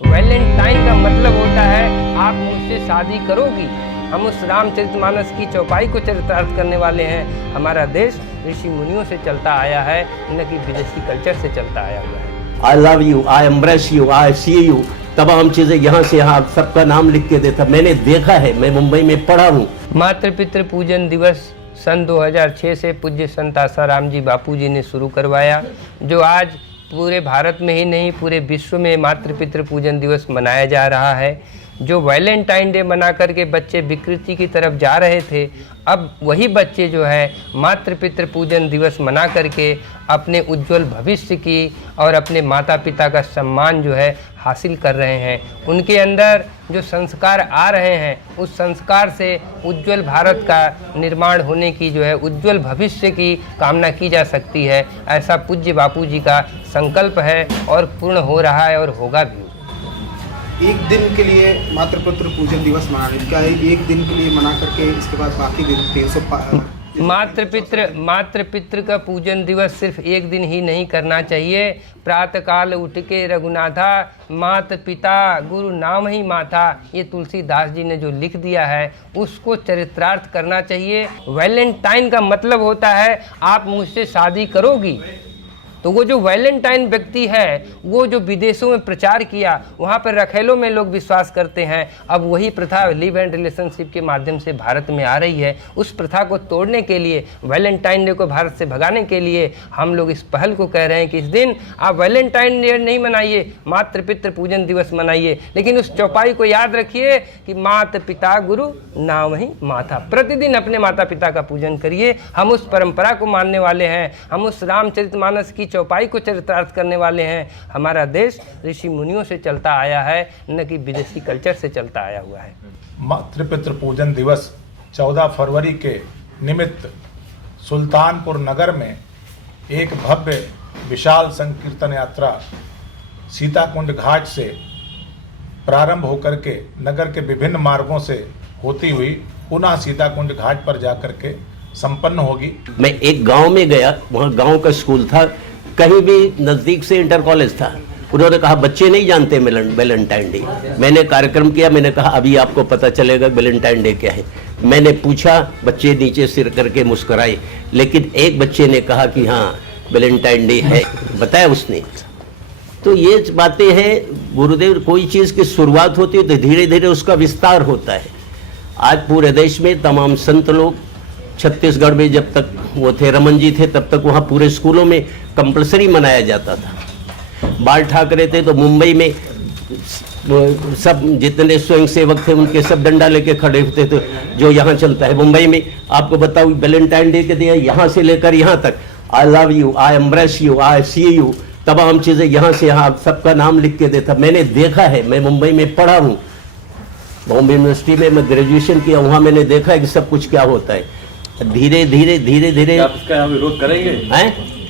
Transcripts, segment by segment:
Valentine का मतलब होता है आप मुझसे शादी करोगी। हम उस रामचरितमानस की चौपाई को चरितार्थ करने वाले हैं। हमारा देश ऋषि मुनियों से चलता आया है, न कि विदेशी कल्चर से चलता आया हुआ है। I love you, I embrace you, I see you, तमाम चीजें यहाँ से यहाँ सबका नाम लिख के देता। मैंने देखा है, मैं मुंबई में पढ़ा हूँ। मातृ पितृ पूजन दिवस सन 2006 से पूज्य संत आसाराम जी बापू जी ने शुरू करवाया, जो आज पूरे भारत में ही नहीं पूरे विश्व में मातृ पितृ पूजन दिवस मनाया जा रहा है। जो वैलेंटाइन डे मना करके बच्चे विकृति की तरफ जा रहे थे, अब वही बच्चे जो है मातृ पितृ पूजन दिवस मना करके अपने उज्जवल भविष्य की और अपने माता पिता का सम्मान जो है हासिल कर रहे हैं। उनके अंदर जो संस्कार आ रहे हैं, उस संस्कार से उज्जवल भारत का निर्माण होने की जो है उज्जवल भविष्य की कामना की जा सकती है। ऐसा पूज्य बापू जी का संकल्प है और पूर्ण हो रहा है और होगा भी। एक दिन के लिए मातृ पितृ पूजन दिवस मनाने का है, एक दिन के लिए मना करके इसके बाद बाकी दिन मातृ पितृ का पूजन दिवस सिर्फ एक दिन ही नहीं करना चाहिए। प्रातःकाल उठ के रघुनाथा मात पिता गुरु नाम ही माता, ये तुलसीदास जी ने जो लिख दिया है उसको चरितार्थ करना चाहिए। वैलेंटाइन का मतलब होता है आप मुझसे शादी करोगी। तो वो जो वैलेंटाइन व्यक्ति है, वो जो विदेशों में प्रचार किया, वहाँ पर रखेलों में लोग विश्वास करते हैं। अब वही प्रथा लिव एंड रिलेशनशिप के माध्यम से भारत में आ रही है। उस प्रथा को तोड़ने के लिए, वैलेंटाइन डे को भारत से भगाने के लिए हम लोग इस पहल को कह रहे हैं कि इस दिन आप वैलेंटाइन डे नहीं मनाइए, मातृ पितृ पूजन दिवस मनाइए। लेकिन उस चौपाई को याद रखिए कि मात पिता गुरु नाम ही माता। प्रतिदिन अपने माता पिता का पूजन करिए। हम उस परंपरा को मानने वाले हैं, हम उस रामचरितमानस की चौपाई को चरितार्थ करने वाले हैं। हमारा देश ऋषि मुनियों से चलता आया है, न कि विदेशी कल्चर से चलता आया हुआ है। मातृ पितृ पूजन दिवस 14 फरवरी के निमित्त सुल्तानपुर नगर में एक भव्य विशाल संकीर्तन यात्रा सीताकुंड घाट से प्रारंभ होकर के नगर के विभिन्न मार्गों से होती हुई पुनः सीताकुंड घाट पर जाकर के संपन्न होगी। मैं एक गांव में गया, वहाँ गांव का स्कूल था, कहीं भी नज़दीक से इंटर कॉलेज था। उन्होंने कहा बच्चे नहीं जानते वैलेंटाइन डे। मैंने कार्यक्रम किया, मैंने कहा अभी आपको पता चलेगा वैलेंटाइन डे क्या है। मैंने पूछा, बच्चे नीचे सिर करके मुस्कुराए, लेकिन एक बच्चे ने कहा कि हाँ वैलेंटाइन डे है, बताया उसने। तो ये बातें हैं गुरुदेव, कोई चीज़ की शुरुआत होती है तो धीरे धीरे उसका विस्तार होता है। आज पूरे देश में तमाम संत लोग, छत्तीसगढ़ में जब तक वो थे रमन जी थे तब तक वहाँ पूरे स्कूलों में कंपलसरी मनाया जाता था। बाल ठाकरे थे तो मुंबई में सब जितने स्वयंसेवक थे उनके सब डंडा लेके खड़े होते थे। जो यहाँ चलता है मुंबई में, आपको बताऊँ वैलेंटाइन डे के दिन यहाँ से लेकर यहाँ तक I love you, I embrace you, I see you, तमाम चीज़ें यहाँ से यहाँ सबका नाम लिख के देता। मैंने देखा है, मैं मुंबई में पढ़ा हूँ, बॉम्बे यूनिवर्सिटी में मैं ग्रेजुएशन किया, वहाँ मैंने देखा है कि सब कुछ क्या होता है। धीरे धीरे आप इसका यहाँ विरोध करेंगे?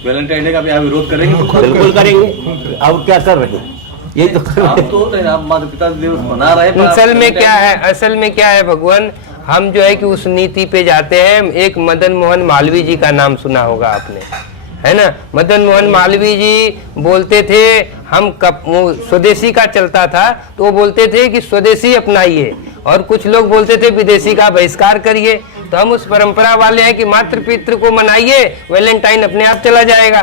वैलेंटाइन डे का आप यहाँ विरोध करेंगे? बिल्कुल करेंगे। अब क्या कर रहे हैं? ये तो आप माता पिता दिवस मना रहे हैं। असल में क्या है भगवान, हम जो है कि उस नीति पे जाते हैं। एक मदन मोहन मालवीय जी का नाम सुना होगा आपने, है ना। मदन मोहन मालवीय जी बोलते थे, हम कब वो स्वदेशी का चलता था तो वो बोलते थे कि स्वदेशी अपनाइए, और कुछ लोग बोलते थे विदेशी का बहिष्कार करिए। तो हम उस परंपरा वाले हैं कि मातृ पितृ को मनाइए, वैलेंटाइन अपने आप चला जाएगा,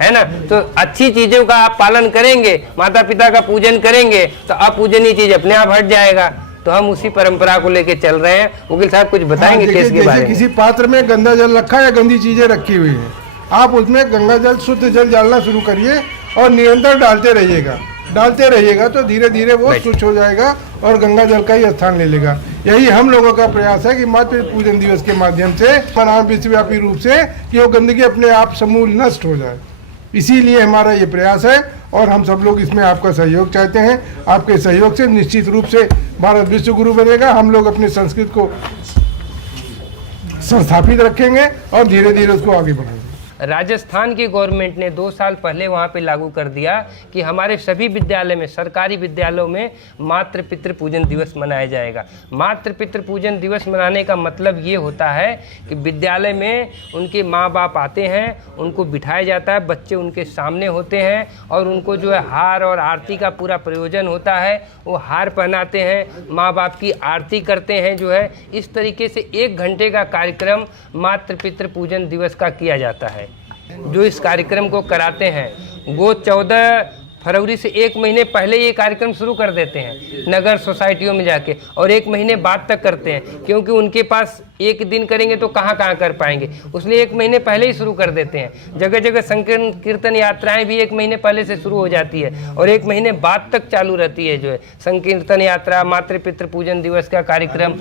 है ना। तो अच्छी चीजों का आप पालन करेंगे, माता पिता का पूजन करेंगे, तो अपूजनीय चीज अपने आप हट जाएगा। तो हम उसी परंपरा को लेके चल रहे हैं। वकील साहब कुछ बताएंगे केस के बारे में? किसी पात्र में गंदा जल रखा है, गंदी चीजें रखी हुई है, आप उसमें गंगा जल शुद्ध जल डालना शुरू करिए और निरंतर डालते रहिएगा तो धीरे धीरे वो स्वच्छ हो जाएगा और गंगा जल का ही स्थान ले लेगा। यही हम लोगों का प्रयास है कि मातृ पूजन दिवस के माध्यम से विश्वव्यापी रूप से कि वो गंदगी अपने आप समूल नष्ट हो जाए। इसीलिए हमारा ये प्रयास है और हम सब लोग इसमें आपका सहयोग चाहते हैं। आपके सहयोग से निश्चित रूप से भारत विश्व गुरु बनेगा। हम लोग अपनी संस्कृति को संस्थापित रखेंगे और धीरे धीरे उसको आगे बढ़ाएंगे। राजस्थान की गवर्नमेंट ने 2 साल पहले वहाँ पे लागू कर दिया कि हमारे सभी विद्यालय में, सरकारी विद्यालयों में मातृ पितृ पूजन दिवस मनाया जाएगा। मातृ पितृ पूजन दिवस मनाने का मतलब ये होता है कि विद्यालय में उनके माँ बाप आते हैं, उनको बिठाया जाता है, बच्चे उनके सामने होते हैं और उनको जो है हार और आरती का पूरा प्रयोजन होता है। वो हार पहनाते हैं, माँ बाप की आरती करते हैं जो है। इस तरीके से 1 घंटे का कार्यक्रम मातृ पितृ पूजन दिवस का किया जाता है। जो इस कार्यक्रम को कराते हैं वो 14 फरवरी से 1 महीने पहले ये कार्यक्रम शुरू कर देते हैं नगर सोसाइटियों में जाके, और 1 महीने बाद तक करते हैं, क्योंकि उनके पास 1 दिन करेंगे तो कहाँ कर पाएंगे, इसलिए 1 महीने पहले ही शुरू कर देते हैं। जगह जगह संकीर्तन यात्राएं भी 1 महीने पहले से शुरू हो जाती है और 1 महीने बाद तक चालू रहती है जो है संकीर्तन यात्रा, मातृ पितृ पूजन दिवस का कार्यक्रम।